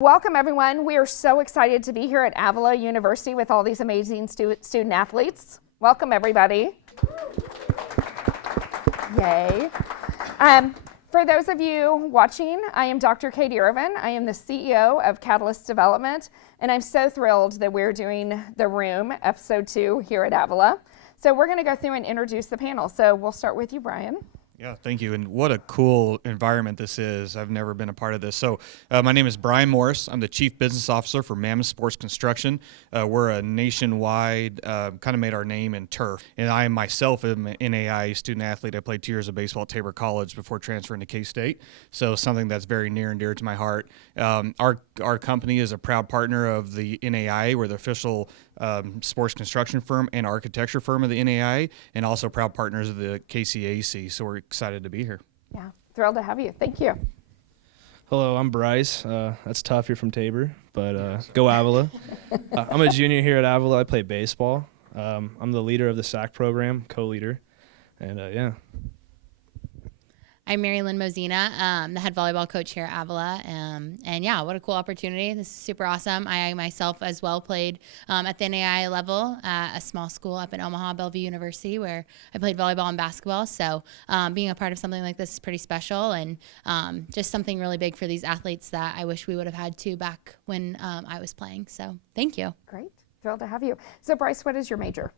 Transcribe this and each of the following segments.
Welcome, everyone. We are so excited to be here at Avila University with all these amazing student athletes. Welcome, everybody. Yay. For those of you watching, I am Dr. Katie Ervin. I am the CEO of Catalyst Development, and I'm so thrilled that we're doing The Room, Episode 2 here at Avila. So we're going to go through and introduce the panel. So we'll start with you, Brian. Yeah, thank you. And what a cool environment this is. I've never been a part of this. So my name is Brian Morris. I'm the Chief Business Officer for Mammoth Sports Construction. We're a nationwide, kind of made our name in turf. And I myself am an NAIA student athlete. I played 2 years of baseball at Tabor College before transferring to K-State. So something that's very near and dear to my heart. Our company is a proud partner of the NAIA. We're the official sports construction firm and architecture firm of the NAIA, and also proud partners of the KCAC. So we're excited to be here. Yeah, thrilled to have you. Thank you. Hello, I'm Bryce. That's tough. You're from Tabor, but go Avila. I'm a junior here at Avila. I play baseball. I'm the leader of the SAC program, co-leader, and yeah. I'm Mary Lynn Mosina, the head volleyball coach here at Avila, and yeah, what a cool opportunity. This is super awesome. I myself as well played at the NAIA level at a small school up in Omaha, Bellevue University, where I played volleyball and basketball, so being a part of something like this is pretty special, and just something really big for these athletes that I wish we would have had too back when I was playing, so thank you. Great, thrilled to have you. So Bryce, what is your major?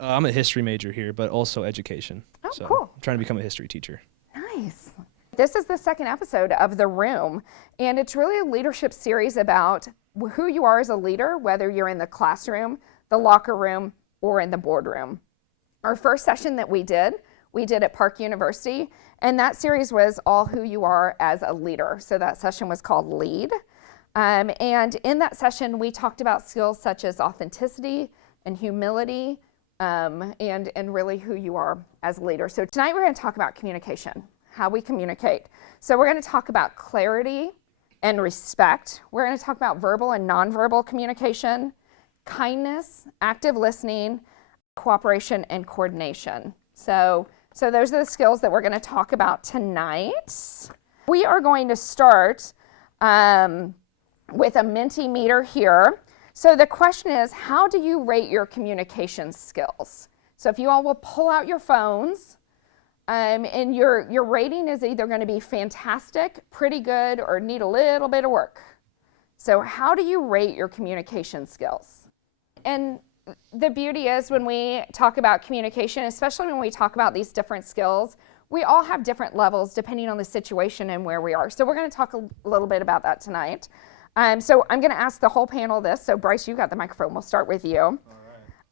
I'm a history major here, but also education. Oh, so cool. I'm trying to become a history teacher. Nice. This is the second episode of The Room, and it's really a leadership series about who you are as a leader, whether you're in the classroom, the locker room, or in the boardroom. Our first session that we did at Park University, and that series was all who you are as a leader. So that session was called Lead. And in that session, we talked about skills such as authenticity and humility, and really who you are as a leader. So tonight we're going to talk about communication, how we communicate. So we're going to talk about clarity and respect. We're going to talk about verbal and nonverbal communication, kindness, active listening, cooperation, and coordination. So those are the skills that we're going to talk about tonight. We are going to start with a Mentimeter here. So the question is, how do you rate your communication skills? So if you all will pull out your phones, and your rating is either going to be fantastic, pretty good, or need a little bit of work. So how do you rate your communication skills? And the beauty is when we talk about communication, especially when we talk about these different skills, we all have different levels depending on the situation and where we are. So we're going to talk a little bit about that tonight. So I'm going to ask the whole panel this. So Bryce, you got the microphone. We'll start with you. All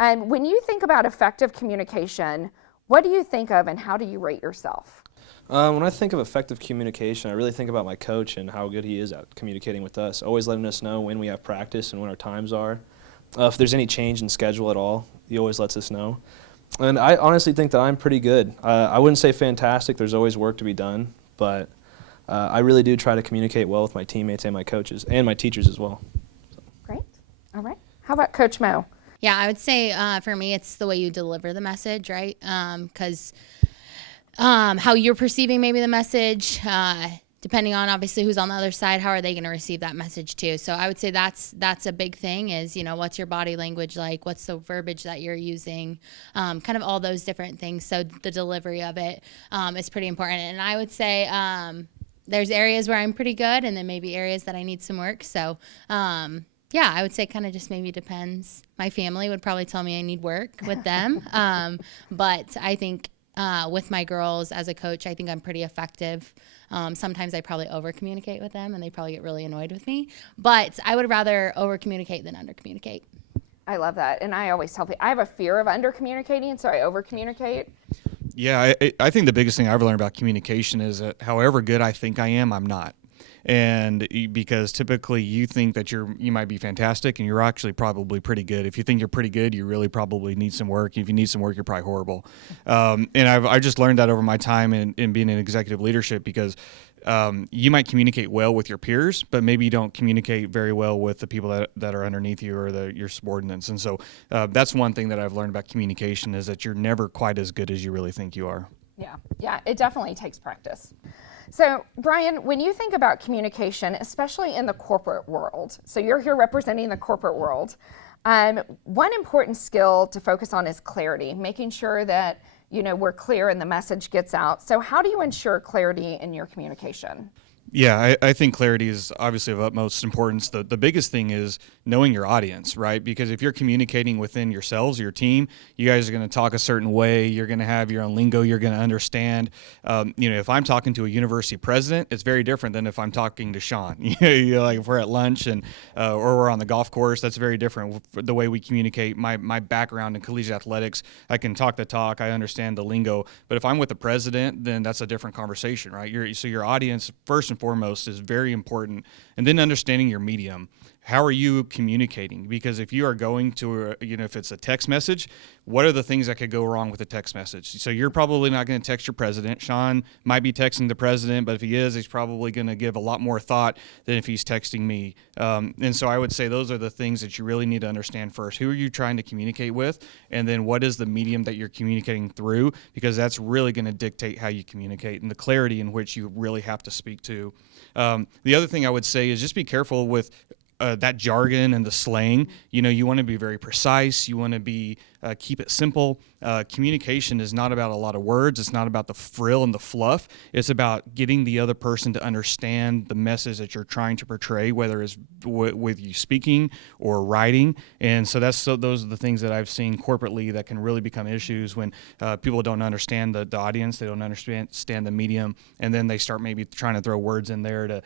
right. When you think about effective communication, what do you think of and how do you rate yourself? When I think of effective communication, I really think about my coach and how good he is at communicating with us, always letting us know when we have practice and when our times are. If there's any change in schedule at all, he always lets us know. And I honestly think that I'm pretty good. I wouldn't say fantastic. There's always work to be done, but I really do try to communicate well with my teammates and my coaches and my teachers as well. Great. All right. How about Coach Mo? Yeah, I would say for me, it's the way you deliver the message, right? Because how you're perceiving maybe the message, depending on obviously who's on the other side, how are they going to receive that message too? So I would say that's a big thing is, what's your body language like? What's the verbiage that you're using? Kind of all those different things. So the delivery of it is pretty important. And I would say there's areas where I'm pretty good and then maybe areas that I need some work. So yeah, I would say kind of just maybe depends. My family would probably tell me I need work with them. But I think with my girls as a coach, I think I'm pretty effective. Sometimes I probably over-communicate with them and they probably get really annoyed with me. But I would rather over-communicate than under-communicate. I love that. And I always tell people, I have a fear of under-communicating, so I over-communicate. Yeah, I think the biggest thing I've learned about communication is that however good I think I am, I'm not. And because typically you think that you might be fantastic and you're actually probably pretty good. If you think you're pretty good, you really probably need some work. If you need some work, you're probably horrible. And I just learned that over my time in being in executive leadership because you might communicate well with your peers, but maybe you don't communicate very well with the people that are underneath you or your subordinates. And so that's one thing that I've learned about communication is that you're never quite as good as you really think you are. Yeah, it definitely takes practice. So, Brian, when you think about communication, especially in the corporate world, so you're here representing the corporate world, one important skill to focus on is clarity, making sure that we're clear and the message gets out. So how do you ensure clarity in your communication? Yeah, I think clarity is obviously of utmost importance. The biggest thing is knowing your audience, right? Because if you're communicating within yourselves, your team, you guys are going to talk a certain way. You're going to have your own lingo. You're going to understand. If I'm talking to a university president, it's very different than if I'm talking to Sean. Like if we're at lunch and or we're on the golf course, that's very different. The way we communicate, my background in collegiate athletics, I can talk the talk. I understand the lingo. But if I'm with the president, then that's a different conversation, right? So your audience, first and foremost, is very important. And then understanding your medium. How are you communicating? Because if you are going to, if it's a text message, what are the things that could go wrong with a text message? So you're probably not going to text your president. Sean might be texting the president, but if he is, he's probably going to give a lot more thought than if he's texting me. And so I would say those are the things that you really need to understand first. Who are you trying to communicate with? And then what is the medium that you're communicating through? Because that's really going to dictate how you communicate and the clarity in which you really have to speak to. The other thing I would say is just be careful with that jargon and the slang. You want to be very precise. You want to be keep it simple. Communication is not about a lot of words. It's not about the frill and the fluff. It's about getting the other person to understand the message that you're trying to portray, whether it's with you speaking or writing. And so those are the things that I've seen corporately that can really become issues when people don't understand the audience, they don't understand the medium, and then they start maybe trying to throw words in there to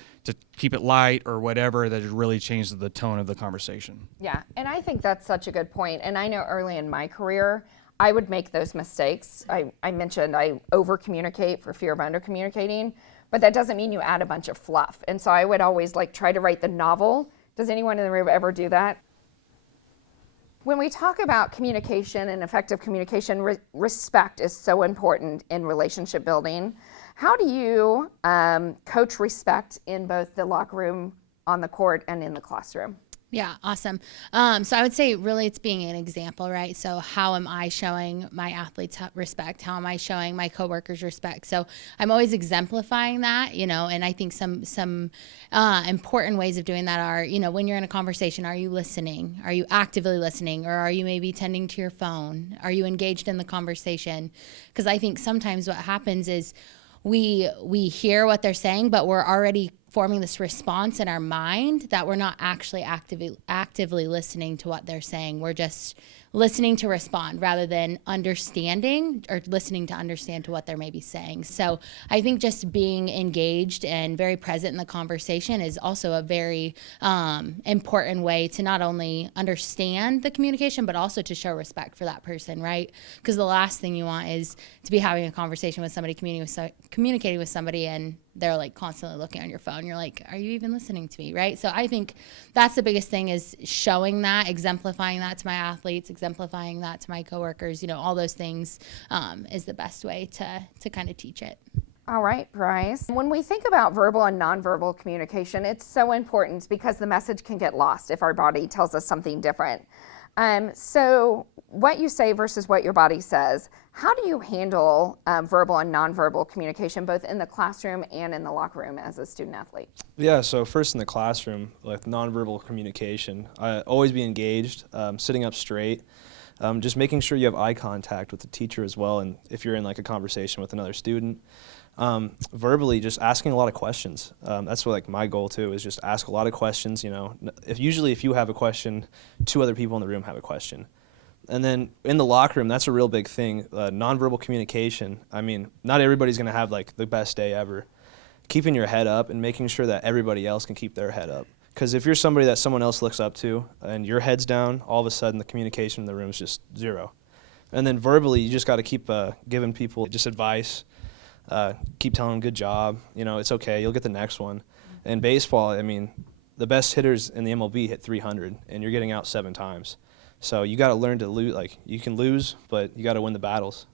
keep it light or whatever, that it really changes the tone of the conversation. Yeah, and I think that's such a good point. And I know early in my career, I would make those mistakes. I mentioned I over-communicate for fear of under-communicating, but that doesn't mean you add a bunch of fluff. And so I would always try to write the novel. Does anyone in the room ever do that? When we talk about communication and effective communication, respect is so important in relationship building. How do you coach respect in both the locker room, on the court, and in the classroom? Yeah, awesome. So I would say really it's being an example, right? So how am I showing my athletes respect? How am I showing my coworkers respect? So I'm always exemplifying that, and I think some important ways of doing that are, when you're in a conversation, are you listening? Are you actively listening? Or are you maybe tending to your phone? Are you engaged in the conversation? Because I think sometimes what happens is we hear what they're saying, but we're already forming this response in our mind that we're not actually actively listening to what they're saying. We're just listening to respond rather than understanding or listening to understand to what they're maybe saying. So I think just being engaged and very present in the conversation is also a very important way to not only understand the communication, but also to show respect for that person, right? Because the last thing you want is to be having a conversation with somebody, communicating with somebody, and they're constantly looking on your phone. You're like, are you even listening to me, right? So I think that's the biggest thing, is showing that, exemplifying that to my athletes, exemplifying that to my coworkers, all those things is the best way to kind of teach it. All right, Bryce. When we think about verbal and nonverbal communication, it's so important because the message can get lost if our body tells us something different. So what you say versus what your body says, how do you handle verbal and nonverbal communication, both in the classroom and in the locker room as a student athlete? Yeah, so first in the classroom, nonverbal communication, always be engaged, sitting up straight, just making sure you have eye contact with the teacher as well, and if you're in a conversation with another student. Verbally, just asking a lot of questions. That's what my goal too, is just ask a lot of questions. If you have a question, two other people in the room have a question. And then in the locker room, that's a real big thing. Nonverbal communication. I mean, not everybody's going to have the best day ever. Keeping your head up and making sure that everybody else can keep their head up. Because if you're somebody that someone else looks up to and your head's down, all of a sudden the communication in the room is just zero. And then verbally, you just got to keep giving people just advice. Keep telling them good job. It's okay. You'll get the next one. In baseball, I mean, the best hitters in the MLB hit 300, and you're getting out 7 times. So you got to learn to lose. You can lose, but you got to win the battles.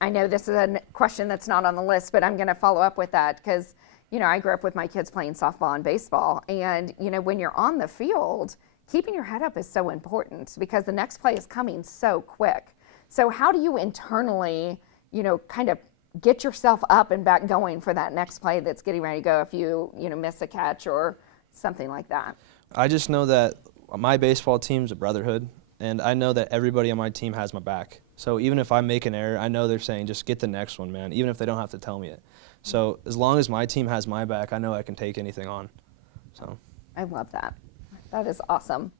I know this is a question that's not on the list, but I'm going to follow up with that because, I grew up with my kids playing softball and baseball. And, when you're on the field, keeping your head up is so important because the next play is coming so quick. So how do you internally, kind of get yourself up and back going for that next play that's getting ready to go if you miss a catch or something like that? I just know that my baseball team's a brotherhood, and I know that everybody on my team has my back. So even if I make an error, I know they're saying, just get the next one, man, even if they don't have to tell me it. So as long as my team has my back, I know I can take anything on. So I love that. That is awesome.